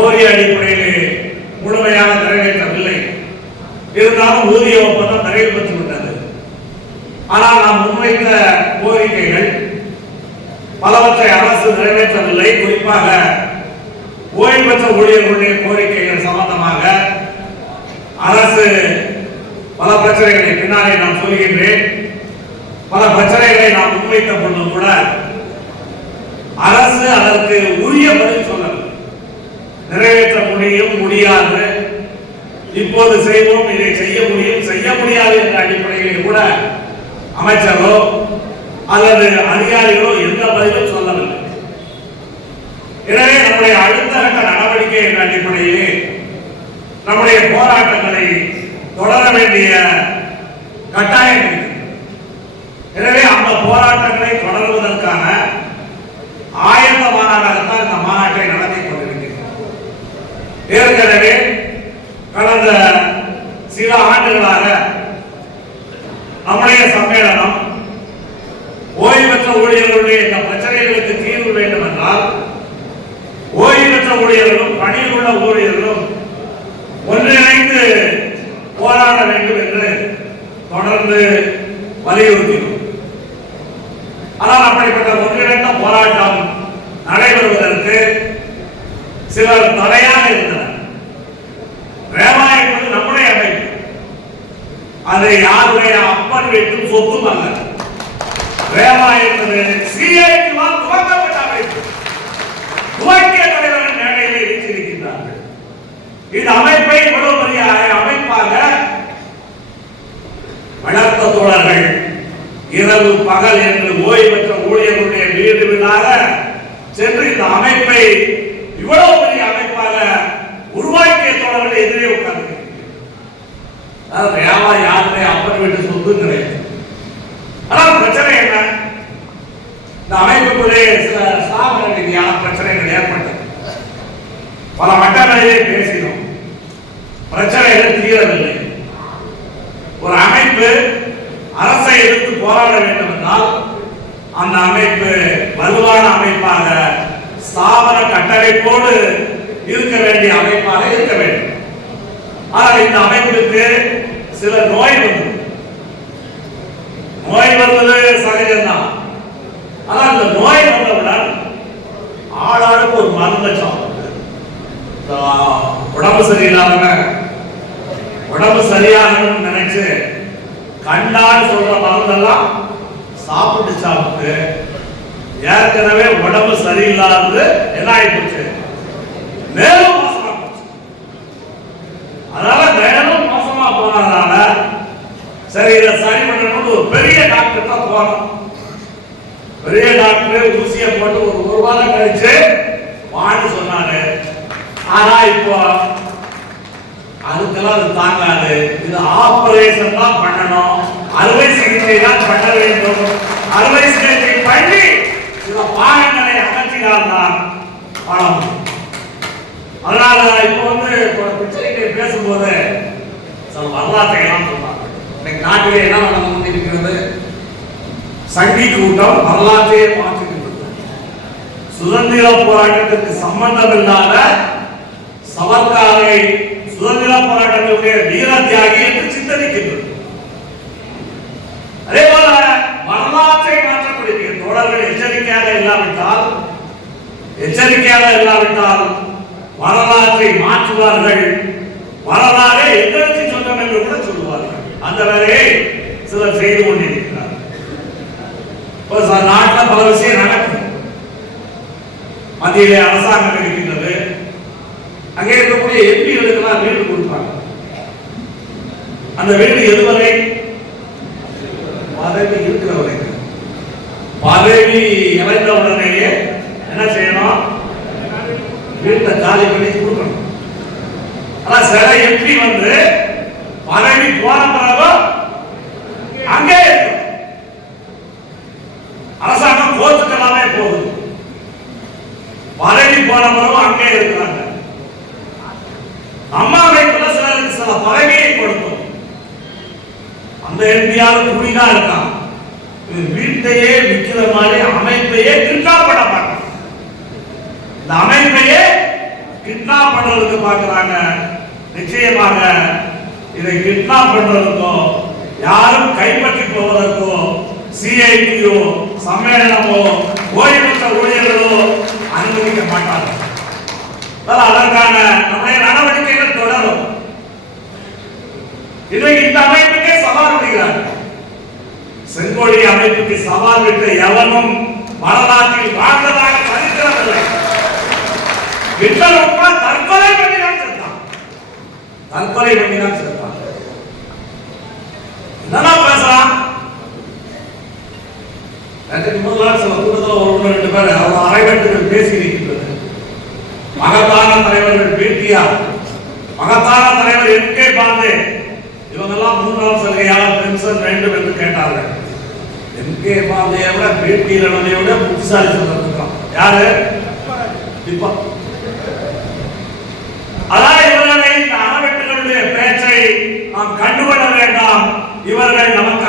கோரிய அடிப்படையிலே முழுமையாக நிறைவேற்றவில்லை. இருந்தாலும் ஊதிய ஒப்பந்தம் நிறைவு பெற்றுவிட்டது. ஆனால் நாம் முன்வைத்த கோரிக்கைகள் பலவற்றை அரசு நிறைவேற்றவில்லை. குறிப்பாக ஓய்வு பெற்ற ஊழியர்களுடைய கோரிக்கைகள் சம்பந்தமாக அரசு பல பிரச்சனைகளை பின்னாலே நான் சொல்கின்றேன். பல பிரச்சனைகளை நாம் முன்வைத்த பொழுது கூட அரசு அதற்கு உரிய பதில் சொல்லவில்லை. நிறைவேற்ற முடியும், முடியாது, இப்போது செய்வோம், இதை செய்ய முடியும், செய்ய முடியாது என்ற அடிப்படையில் கூட அமைச்சரோ அல்லது அதிகாரிகளோ எந்த பதிலும் சொல்லவில்லை. எனவே நம்முடைய அடுத்த கட்ட நடவடிக்கை என்ற அடிப்படையிலே நம்முடைய போராட்டங்களை தொடர வேண்டிய கட்டாயம் இருக்கிறது. எனவே அந்த போராட்டங்களை தொடர்வதற்கான ஆயத்த மாநாடாகத்தான் இந்த மாநாட்டை நடத்தி கொண்டிருக்கிறோம். ஏற்கனவே கடந்த சில ஆண்டுகளாக நம்முடைய சம்மேளனம் ஓய்வு பெற்ற ஊழியர்களுடைய இந்த பிரச்சனைகளுக்கு தீர்வு வேண்டும் என்றால் ஓய்வு பெற்ற ஊழியர்களும் பணியில் உள்ள ஊழியர்களும் ஒன்றிணைந்து போராட வேண்டும் என்று தொடர்ந்து வலியுறுத்தினோம். ஆனால் அப்படிப்பட்ட ஒன்றிணைந்த போராட்டம் நடைபெறுவதற்கு சிலர் தடையாக இருந்தனர். ரேவா என்பது நம்முடைய அமைப்பு, அது யாருடைய அப்பன் வீட்டும் சொத்தும் அல்ல. ரேவா என்பது சிஐடியால் துவக்கப்பட்ட அமைப்பு. துவக்கிய தலைவர்கள் மேடையில் இருக்கின்றார்கள். இந்த அமைப்பை இவ்வளவு பெரிய அமைப்பாக வளர்த்த தோழர்கள் இரவு பகல் என்று ஓய்வு பெற்ற ஊழியர்களுடைய வீடு வீடாக சென்று இந்த அமைப்பை இவ்வளவு பெரிய அமைப்பாக உருவாக்கிய தோழர்கள் எதிரே உட்கார்ந்து வியாபாரம் யாருடைய அப்பன் வீட்டு சொத்து கிடையாது. ஆனால் பிரச்சனை என்ன? இந்த அமைப்புக்குள்ளே சில ஸ்தாபன ரீதியான பிரச்சனைகள் ஏற்பட்டது. பல மட்டங்களிலே பேசினோம். பிரச்சனைகள் தீரவில்லை. ஒரு அமைப்பு அரசை எதிர்த்து போராட வேண்டும் என்றால் அந்த அமைப்பு வலுவான அமைப்பாக ஸ்தாபன கட்டமைப்போடு இருக்க வேண்டிய அமைப்பாக இருக்க வேண்டும். ஆனால் இந்த அமைப்புக்கு சில நோய் வந்தது. நோய் வந்தது சகஜம்தான். ஆனால் இந்த நோய் வந்தவுடன் ஆளாளுக்கு ஒரு மருந்து சாப்பிட்டு உடம்பு சரியில்லாம உடம்பு சரியாகணும்னு நினைச்சு கண்டால் சொல்ற மருந்தெல்லாம் சாப்பிட்டு ஏற்கனவே உடம்பு சரியில்லாதது என்ன ஆயிப்போச்சு, மேலும் மோசமா போச்சு. அதனால மேலும் மோசமா போனதுனால சரி இதை சரி பண்ணணும்னு ஒரு பெரிய டாக்டர் தான் போனோம். பெரிய டாக்டர் ஊசியை போட்டு ஒரு வாரம் கழிச்சு வான்னு சொன்னாரு. ஆனா இப்போ அதுக்கெல்லாம் அது தாங்காது. இது ஆபரேஷன் தான் பண்ணணும், அறுவை சிகிச்சை தான் பண்ண வேண்டும். அறுவை சிகிச்சை பண்ணி சில பாகங்களை அகற்றினால்தான் பணம். அதனால இப்போ பிரச்சனைகளை பேசும்போது சில வரலாற்றை எல்லாம் சொன்னாங்க. இன்னைக்கு நாட்டிலே என்ன நடந்து கொண்டிருக்கிறது? சங்கி கூட்டம் வரலாற்றையே மாற்றிருக்கிறது. சுதந்திர போராட்டத்திற்கு சம்பந்தம் இல்லாத சவர்காரை சுதந்திர போராட்டத்தினுடைய வீர தியாகி என்று சித்தரிக்கின்றது. அதே போல வரலாற்றை மாற்றக்கூடிய தோழர்கள் எச்சரிக்கையாக இல்லாவிட்டால் வரலாற்றை மாற்றுவார்கள். வரலாறு எங்களுக்கு சொந்தம் என்று கூட சொல்லுவார்கள். அந்த வேலையை சிலர் செய்து கொண்டிருக்கிறார்கள். நாட்டில் பல விஷயம் நடக்குது. மத்தியிலே அரசாங்கம் இருக்கின்றது. அங்கே இருக்கக்கூடிய எம்பிகளுக்கெல்லாம் வீடு கொடுப்பாங்க. அந்த வீடு எதுவரை? பதவி இருக்கிறவரை. பதவி இழந்த உடனேயே என்ன செய்யணும்? வீட்டை காலி பண்ணி கொடுக்கணும். ஆனா சில எம்பி பதவி போன பிறகு அங்கே அரசாங்கம் கோர்ட்டுக்கெல்லாமே போகுது. பதவி போன பிறகு அங்கே இருக்கிறாங்க. அம்மாவை சிலருக்கு சில பதவியை கொடுக்கும். அந்த எம்பியாரும் குடிதான் இருக்கான். வீட்டையே விற்கிற மாதிரி அமைப்பையே கிட்டாப்பட மாட்டான். இந்த அமைப்பையே கிட்னாப் பண்றதுக்கு பார்க்கறாங்க. நிச்சயமாக இதை கிட்னாப் பண்றதுக்கோ யாரும் கைப்பற்றி போவதற்கோ சிஐடியோ சம்மேளனமோ ஓய்வு பெற்ற ஊழியர்களோ அனுமதிக்க மாட்டார்கள். அதற்கான நம்முடைய நடவடிக்கைகள் தொடரும். இன்றைக்கு இந்த அமைப்புக்கே சவால் விடுகிறார்கள். செங்கோடி அமைப்புக்கு சவால் விட்டு எவனும் வரலாற்றில் வாழ்ந்ததாக சரித்திரமில்லை. விட்டல் உட்பட தற்கொலை பண்ணிதான் செத்தான். தற்கொலை பண்ணிதான் செத்தான். என்னதான் பேசுறான்? நேற்று முதல் சில கூட்டத்தில் ஒரு ரெண்டு பேர் அவர் அரைவட்டுகள் பேசி இருக்கின்றது. மகத்தான தலைவர்கள் பிடிஆர், மகத்தான தலைவர் எம்.கே. பாண்டே, இவங்கெல்லாம் மூன்றாம் சலுகையாளர் பென்ஷன் வேண்டும் என்று கேட்டார்கள். எம்.கே. பாண்டேயை விட பிடிஆர் விட புத்திசாலி சொல்லிருக்கான். யாரு? அதான் இவர்களை இந்த அறவெட்டுகளுடைய பேச்சை நாம் கண்டுகொள்ள வேண்டாம். இவர்கள் நமக்கு